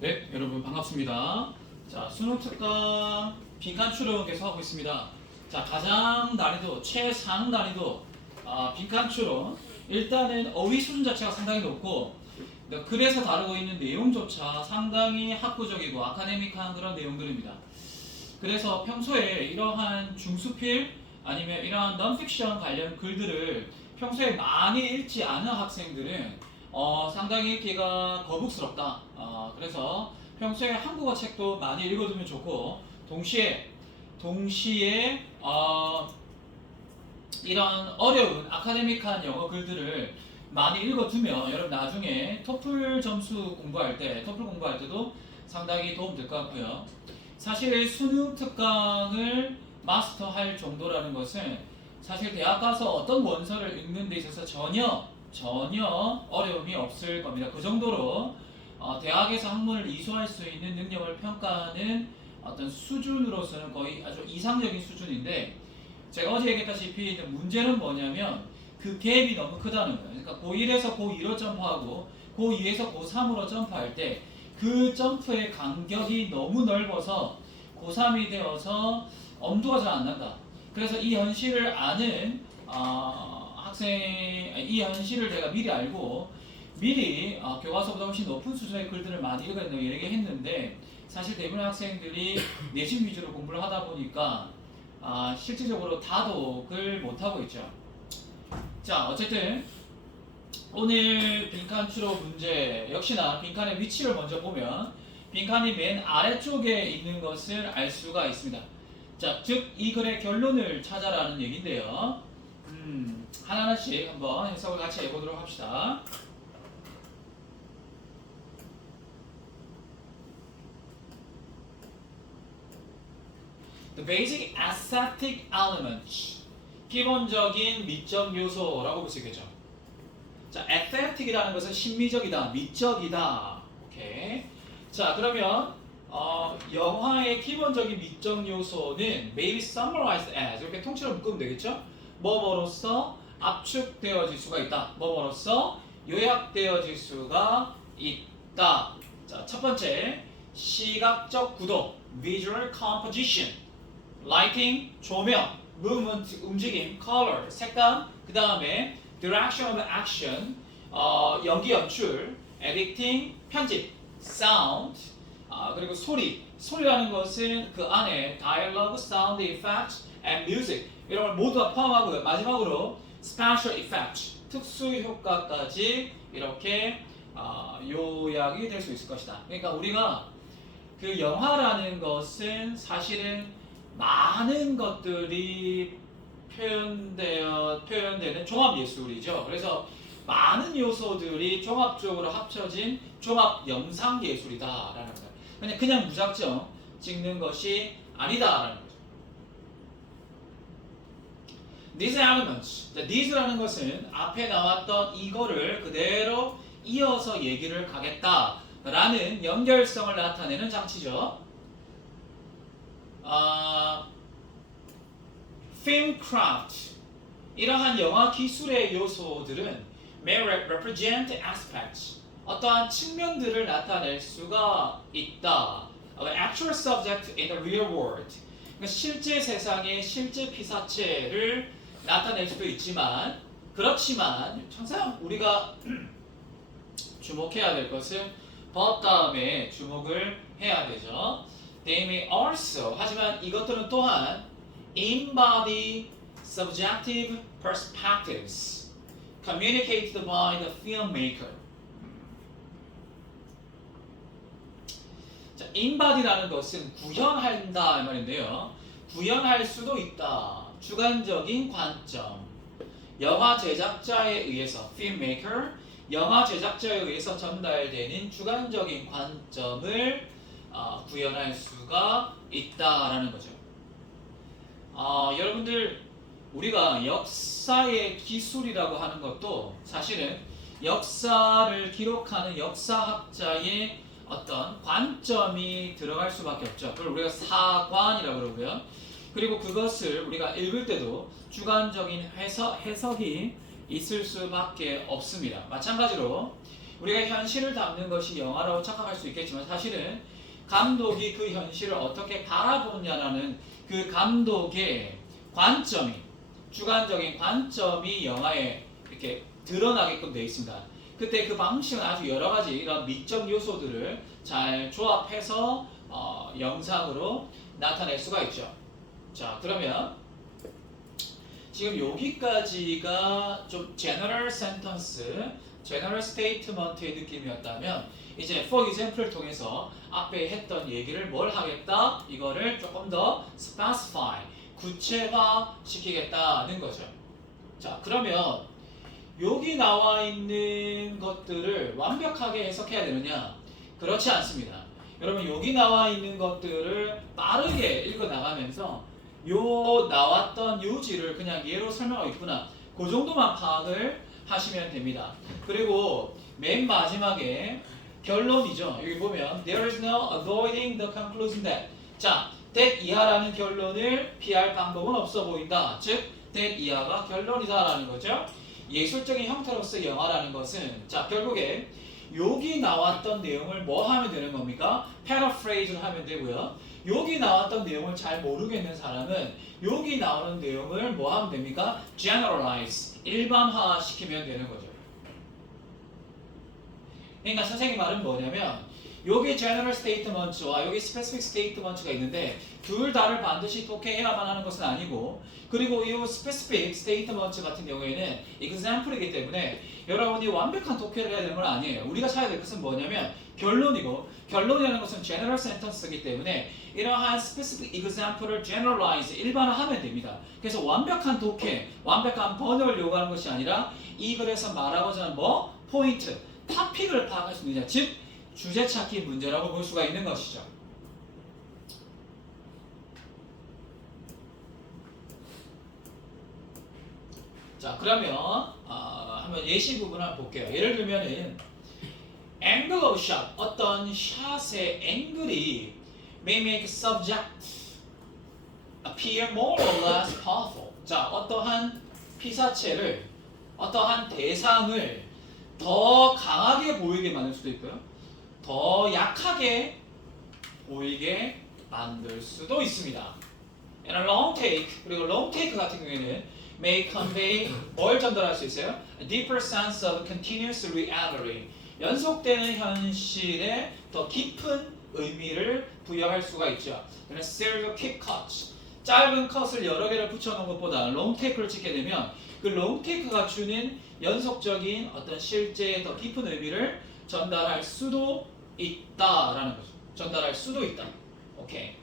네, 여러분 반갑습니다. 자, 수능 특강 빈칸 추론 계속하고 있습니다. 자, 가장 난이도, 최상 난이도 빈칸 추론. 일단은 어휘 수준 자체가 상당히 높고 글에서 다루고 있는 내용조차 상당히 학구적이고 아카데믹한 그런 내용들입니다. 그래서 평소에 이러한 중수필 아니면 이러한 넌픽션 관련 글들을 평소에 많이 읽지 않은 학생들은 상당히 읽기가 거북스럽다. 그래서 평소에 한국어 책도 많이 읽어두면 좋고 동시에 이런 어려운 아카데믹한 영어 글들을 많이 읽어두면 여러분 나중에 토플 점수 공부할 때도 상당히 도움 될 것 같고요. 사실 수능 특강을 마스터할 정도라는 것은 사실 대학 가서 어떤 원서를 읽는 데 있어서 전혀 어려움이 없을 겁니다. 그 정도로 대학에서 학문을 이수할 수 있는 능력을 평가하는 어떤 수준으로서는 거의 아주 이상적인 수준인데, 제가 어제 얘기했다시피 문제는 뭐냐면 그 갭이 너무 크다는 거예요. 그러니까 고1에서 고2로 점프하고 고2에서 고3으로 점프할 때 그 점프의 간격이 너무 넓어서 고3이 되어서 엄두가 잘 안 난다. 그래서 이 현실을 아는 이 현실을 제가 미리 알고 미리 교과서보다 훨씬 높은 수준의 글들을 많이 읽어야 된다고 얘기했는데, 사실 대부분의 학생들이 내신 위주로 공부를 하다 보니까 실질적으로 다독을 못하고 있죠. 자, 어쨌든 오늘 빈칸 추론 문제 역시나 빈칸의 위치를 먼저 보면 빈칸이 맨 아래쪽에 있는 것을 알 수가 있습니다. 자, 즉 이 글의 결론을 찾아라는 얘기인데요. 하나하나씩 한번 해석을 같이 해보도록 합시다. The basic aesthetic elements, 기본적인 미적 요소라고 볼 수 있겠죠. 자, aesthetic이라는 것은 심미적이다, 미적이다. 오케이. 자, 그러면 영화의 기본적인 미적 요소는 may be summarized as, 이렇게 통째로 묶으면 되겠죠. 뭐뭐로서 압축되어질 수가 있다. 뭐뭐로서 요약되어질 수가 있다. 자, 첫 번째, 시각적 구도, visual composition, lighting, 조명, movement, 움직임, color, 색감, 그 다음에 direction of action, 연기 연출, editing, 편집, sound, 그리고 소리라는 것은 그 안에 dialogue, sound effects, and music 이런 걸 모두 다 포함하고요. 마지막으로 special effects, 특수 효과까지 이렇게 요약이 될 수 있을 것이다. 그러니까 우리가 그 영화라는 것은 사실은 많은 것들이 표현되는 종합 예술이죠. 그래서 많은 요소들이 종합적으로 합쳐진 종합 영상 예술이다라는 거예요. 그냥 무작정 찍는 것이 아니다라는 거죠. These elements, these라는 것은 앞에 나왔던 이거를 그대로 이어서 얘기를 가겠다라는 연결성을 나타내는 장치죠. film craft, 이러한 영화 기술의 요소들은 may represent aspects, 어떠한 측면들을 나타낼 수가 있다. actual subject in the real world, 그러니까 실제 세상의 실제 피사체를 나타낼 수도 있지만, 그렇지만 항상 우리가 주목해야 될 것은 법 다음에 주목을 해야 되죠. They may also, 하지만 이것들은 또한 embody subjective perspectives communicated by the filmmaker. 자, embody라는 것은 구현한다 이 말인데요. 구현할 수도 있다. 주관적인 관점. 영화 제작자에 의해서 filmmaker, 영화 제작자에 의해서 전달되는 주관적인 관점을 구현할 수가 있다라는 거죠. 여러분들, 우리가 역사의 기술이라고 하는 것도 사실은 역사를 기록하는 역사학자의 어떤 관점이 들어갈 수밖에 없죠. 그걸 우리가 사관이라고 그러고요. 그리고 그것을 우리가 읽을 때도 주관적인 해석이 있을 수밖에 없습니다. 마찬가지로 우리가 현실을 담는 것이 영화라고 착각할 수 있겠지만 사실은 감독이 그 현실을 어떻게 바라보느냐라는 그 감독의 관점이 주관적인 관점이 영화에 이렇게 드러나게끔 되어 있습니다. 그때 그 방식은 아주 여러 가지 이런 미적 요소들을 잘 조합해서 영상으로 나타낼 수가 있죠. 자, 그러면 지금 여기까지가 좀 general sentence, general statement의 느낌이었다면 이제 for example를 통해서 앞에 했던 얘기를 뭘 하겠다? 이거를 조금 더 specify, 구체화 시키겠다는 거죠. 자, 그러면 여기 나와 있는 것들을 완벽하게 해석해야 되느냐? 그렇지 않습니다. 여러분 여기 나와 있는 것들을 빠르게 읽어 나가면서 요 나왔던 요지를 그냥 예로 설명하고 있구나. 그 정도만 파악을 하시면 됩니다. 그리고 맨 마지막에 결론이죠. 여기 보면 there is no avoiding the conclusion that. 자, that 이하라는 결론을 피할 방법은 없어 보인다. 즉, that 이하가 결론이다라는 거죠. 예술적인 형태로서 영화라는 것은 자, 결국에 여기 나왔던 내용을 뭐 하면 되는 겁니까? paraphrase를 하면 되고요. 여기 나왔던 내용을 잘 모르겠는 사람은 여기 나오는 내용을 뭐 하면 됩니까? generalize, 일반화 시키면 되는 거죠. 그러니까 선생님 말은 뭐냐면 여기 general statement와 여기 specific statement가 있는데 둘 다를 반드시 독해해야만 하는 것은 아니고 그리고 이 specific statement 같은 경우에는 example이기 때문에 여러분이 완벽한 독해를 해야 되는 건 아니에요. 우리가 찾아야 될 것은 뭐냐면 결론이고 결론이라는 것은 general sentence이기 때문에 이러한 specific example을 generalize, 일반화하면 됩니다. 그래서 완벽한 독해, 완벽한 번역을 요구하는 것이 아니라 이 글에서 말하고자 하는 뭐? 포인트, 토픽을 파악할 수 있느냐, 즉 주제 찾기 문제라고 볼 수가 있는 것이죠. 자, 그러면 한번 예시 부분을 한번 볼게요. 예를 들면은 angle of shot, 어떤 샷의 앵글이 may make subject appear more or less powerful. 자, 어떠한 피사체를, 어떠한 대상을 더 강하게 보이게 만들 수도 있고요. 더 약하게 보이게 만들 수도 있습니다. And a long take, 그리고 long take 같은 경우에는 may convey, 뭘 전달할 수 있어요? A deeper sense of continuous reality. 연속되는 현실에 더 깊은 의미를 부여할 수가 있죠. 그래서 series of quick cuts. 짧은 컷을 여러 개를 붙여놓은 것보다 long take를 찍게 되면 그 long take가 주는 연속적인 어떤 실제의 더 깊은 의미를 전달할 수도 있다라는 거죠. 전달할 수도 있다. 오케이.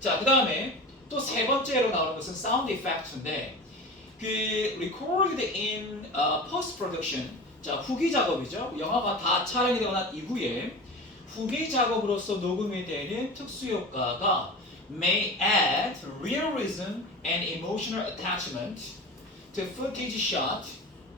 자, 그 다음에 또 세 번째로 나오는 것은 sound effect인데 그 recorded in post production. 자, 후기 작업이죠. 영화가 다 촬영이 되고 난 이후에 후기 작업으로서 녹음이 되는 특수 효과가 may add realism and emotional attachment to footage shot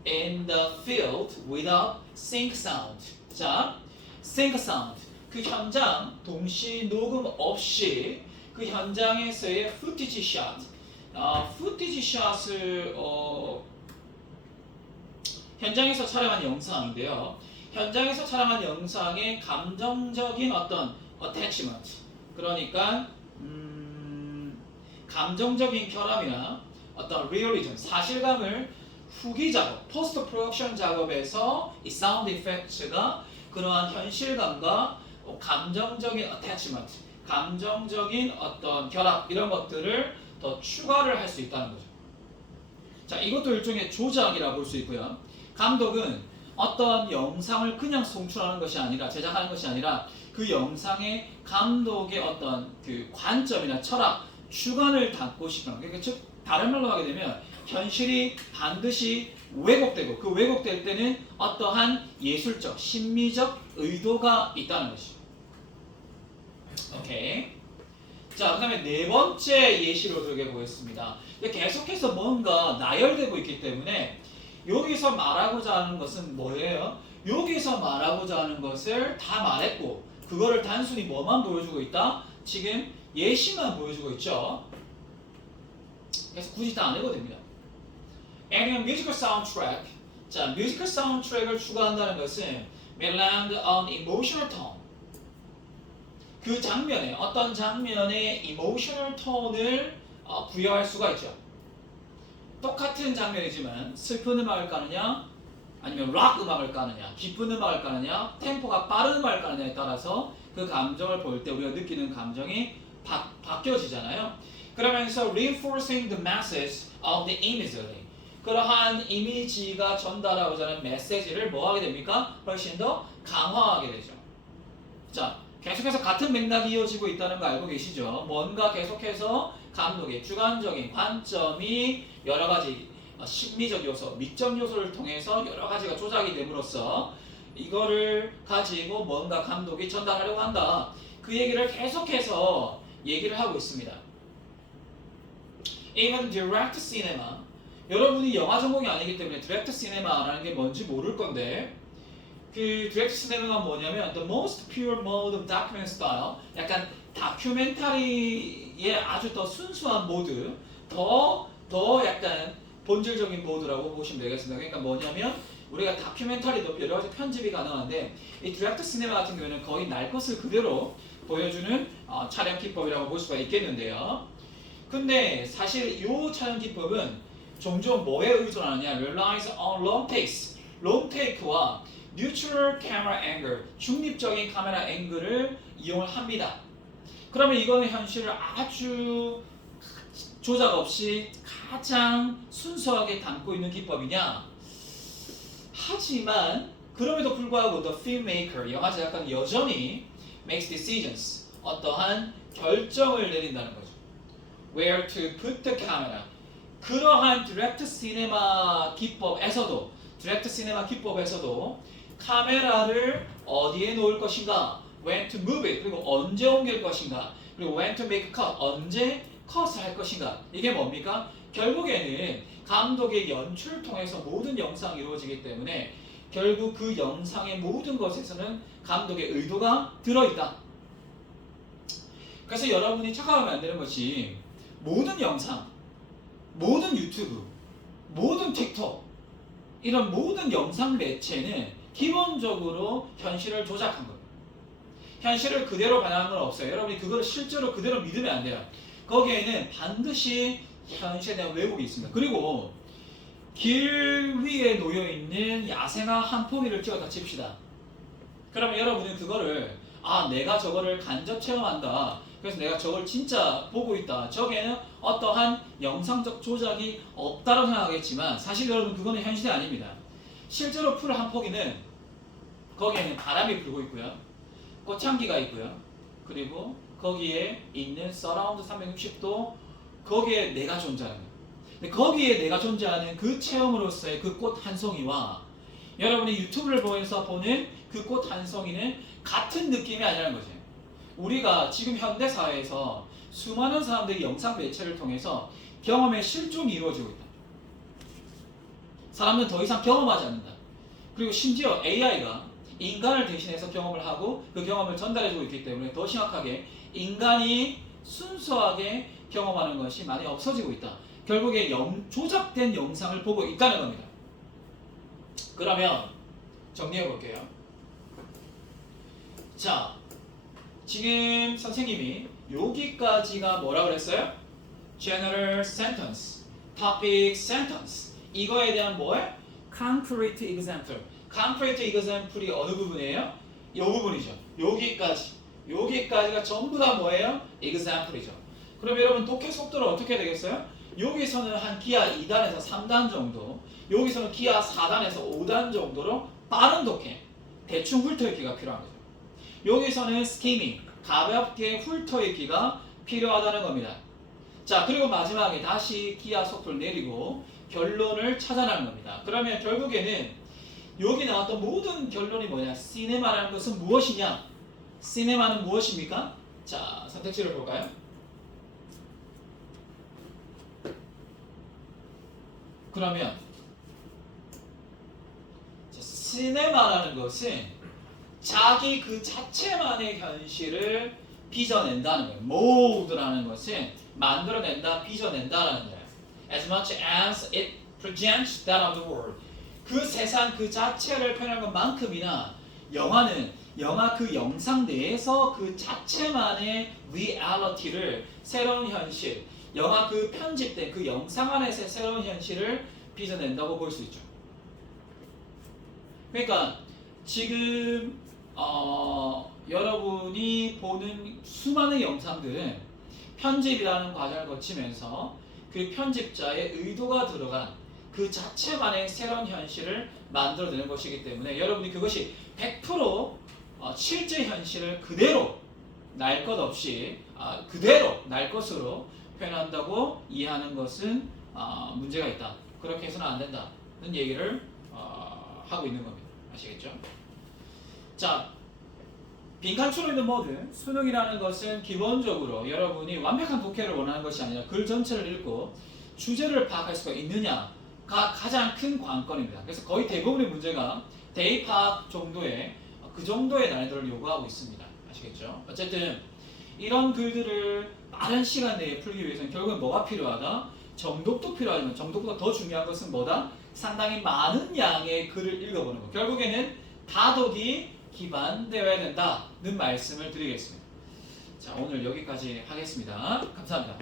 in the field without sync sound. 자, sync sound. 그 현장 동시 녹음 없이 그 현장에서의 footage shot. footage shot을 현장에서 촬영한 영상인데요. 현장에서 촬영한 영상의 감정적인 어떤 attachment, 그러니까 감정적인 결함이나 어떤 realism, 사실감을 후기 작업, post production 작업에서 이 sound effects가 그러한 현실감과 감정적인 attachment, 감정적인 어떤 결합 이런 것들을 더 추가를 할 수 있다는 거죠. 자, 이것도 일종의 조작이라 볼 수 있고요. 감독은 어떤 영상을 그냥 송출하는 것이 아니라 제작하는 것이 아니라 그 영상에 감독의 어떤 그 관점이나 철학, 주관을 담고 싶은 거예요. 그러니까 즉 다른 말로 하게 되면 현실이 반드시 왜곡되고 그 왜곡될 때는 어떠한 예술적, 심미적 의도가 있다는 것이죠. 오케이. 자, 그 다음에 네 번째 예시로 들어가 보겠습니다. 계속해서 뭔가 나열되고 있기 때문에 여기서 말하고자 하는 것은 뭐예요? 여기서 말하고자 하는 것을 다 말했고 그거를 단순히 뭐만 보여주고 있다? 지금 예시만 보여주고 있죠. 그래서 굳이 다 안 해도 됩니다. And musical soundtrack. 자, 뮤지컬 사운드트랙을 추가한다는 것은 may land on emotional tone. 그 장면에 어떤 장면에 emotional tone을 부여할 수가 있죠. 똑같은 장면이지만 슬픈 음악을 까느냐 아니면 락 음악을 까느냐 기쁜 음악을 까느냐 템포가 빠른 음악을 까느냐에 따라서 그 감정을 볼 때 우리가 느끼는 감정이 바뀌어지잖아요. 그러면서 reinforcing the message of the imagery. 그러한 이미지가 전달하고자 하는 메시지를 뭐 하게 됩니까? 훨씬 더 강화하게 되죠. 자, 계속해서 같은 맥락이 이어지고 있다는 거 알고 계시죠? 뭔가 계속해서 감독의 주관적인 관점이 여러 가지 심리적 요소, 미적 요소를 통해서 여러 가지가 조작이 됨으로써 이거를 가지고 뭔가 감독이 전달하려고 한다. 그 얘기를 계속해서 얘기를 하고 있습니다. Even direct cinema. 여러분이 영화 전공이 아니기 때문에 디렉트 시네마라는 게 뭔지 모를 건데 그 디렉트 시네마가 뭐냐면 the most pure mode of documentary style. 약간 다큐멘터리의 아주 더 순수한 모드, 더 약간 본질적인 모드라고 보시면 되겠습니다. 그러니까 뭐냐면 우리가 다큐멘터리도 여러 가지 편집이 가능한데 이 디렉트 시네마 같은 경우에는 거의 날 것을 그대로 보여주는 촬영 기법이라고 볼 수가 있겠는데요. 근데 사실 이 촬영 기법은 종종 뭐에 의존하느냐? relies on long takes, long take와 neutral camera angle, 중립적인 카메라 앵글을 이용을 합니다. 그러면 이거는 현실을 아주 조작 없이 가장 순수하게 담고 있는 기법이냐? 하지만 그럼에도 불구하고 the filmmaker, 영화 제작가는 여전히 makes decisions, 어떠한 결정을 내린다는 거죠. Where to put the camera. 그러한 디렉트 시네마 기법에서도 카메라를 어디에 놓을 것인가, when to move it, 그리고 언제 옮길 것인가, 그리고 when to make a cut, 언제 컷을 할 것인가. 이게 뭡니까? 결국에는 감독의 연출을 통해서 모든 영상이 이루어지기 때문에 결국 그 영상의 모든 것에서는 감독의 의도가 들어있다. 그래서 여러분이 착각하면 안 되는 것이 모든 영상, 모든 유튜브, 모든 틱톡 이런 모든 영상 매체는 기본적으로 현실을 조작한 거예요. 현실을 그대로 반영한 건 없어요. 여러분이 그걸 실제로 그대로 믿으면 안 돼요. 거기에는 반드시 현실에 대한 왜곡이 있습니다. 그리고 길 위에 놓여있는 야생화 한 포기를 찍었다 칩시다. 그러면 여러분은 그거를 내가 저거를 간접 체험한다. 그래서 내가 저걸 진짜 보고 있다. 저게는 어떠한 영상적 조작이 없다고 생각하겠지만 사실 여러분 그거는 현실이 아닙니다. 실제로 풀 한 포기는 거기에는 바람이 불고 있고요. 꽃향기가 있고요. 그리고 거기에 있는 서라운드 360도 거기에 내가 존재하는 거예요. 근데 거기에 내가 존재하는 그 체험으로서의 그 꽃 한 송이와 여러분이 유튜브를 보면서 보는 그 꽃 한 송이는 같은 느낌이 아니라는 거죠. 우리가 지금 현대 사회에서 수많은 사람들이 영상 매체를 통해서 경험의 실종이 이루어지고 있다. 사람은 더 이상 경험하지 않는다. 그리고 심지어 AI가 인간을 대신해서 경험을 하고 그 경험을 전달해주고 있기 때문에 더 심각하게 인간이 순수하게 경험하는 것이 많이 없어지고 있다. 결국에 조작된 영상을 보고 있다는 겁니다. 그러면 정리해 볼게요. 자, 지금 선생님이 여기까지가 뭐라고 그랬어요? General sentence, topic sentence. 이거에 대한 뭐예요? Concrete example. Concrete example이 어느 부분이에요? 이 부분이죠. 여기까지가 전부 다 뭐예요? example이죠. 그럼 여러분 독해 속도를 어떻게 되겠어요? 여기서는 한 기하 2단에서 3단 정도, 여기서는 기하 4단에서 5단 정도로 빠른 독해, 대충 훑어읽기가 필요한 거죠. 여기서는 스키밍, 가볍게 훑어읽기가 필요하다는 겁니다. 자, 그리고 마지막에 다시 기하 속도를 내리고 결론을 찾아내는 겁니다. 그러면 결국에는 여기 나왔던 모든 결론이 뭐냐? 시네마라는 것은 무엇이냐? 시네마는 무엇입니까? 자, 선택지를 볼까요? 그러면 시네마라는 것은 자기 그 자체만의 현실을 빚어낸다는 거예요. mold라는 것은 만들어낸다, 빚어낸다라는 거예요. As much as it projects that of the world. 그 세상 그 자체를 표현하는 것만큼이나 영화는 영화 그 영상 내에서 그 자체만의 리얼리티를 새로운 현실, 영화 그 편집된 그 영상 안에서 새로운 현실을 빚어낸다고 볼 수 있죠. 그러니까 지금 여러분이 보는 수많은 영상들은 편집이라는 과정을 거치면서 그 편집자의 의도가 들어간 그 자체만의 새로운 현실을 만들어내는 것이기 때문에 여러분이 그것이 100% 실제 현실을 그대로 날 것 없이 그대로 날 것으로 표현한다고 이해하는 것은 문제가 있다. 그렇게 해서는 안 된다는 얘기를 하고 있는 겁니다. 아시겠죠? 자, 빈칸 추로 있는 모든 수능이라는 것은 기본적으로 여러분이 완벽한 독해를 원하는 것이 아니라 글 전체를 읽고 주제를 파악할 수가 있느냐가 가장 큰 관건입니다. 그래서 거의 대부분의 문제가 대입 파악 정도의 그 정도의 난이도를 요구하고 있습니다. 아시겠죠? 어쨌든 이런 글들을 빠른 시간 내에 풀기 위해서는 결국은 뭐가 필요하다? 정독도 필요하지만 정독보다 더 중요한 것은 뭐다? 상당히 많은 양의 글을 읽어보는 것. 결국에는 다독이 기반되어야 된다는 말씀을 드리겠습니다. 자, 오늘 여기까지 하겠습니다. 감사합니다.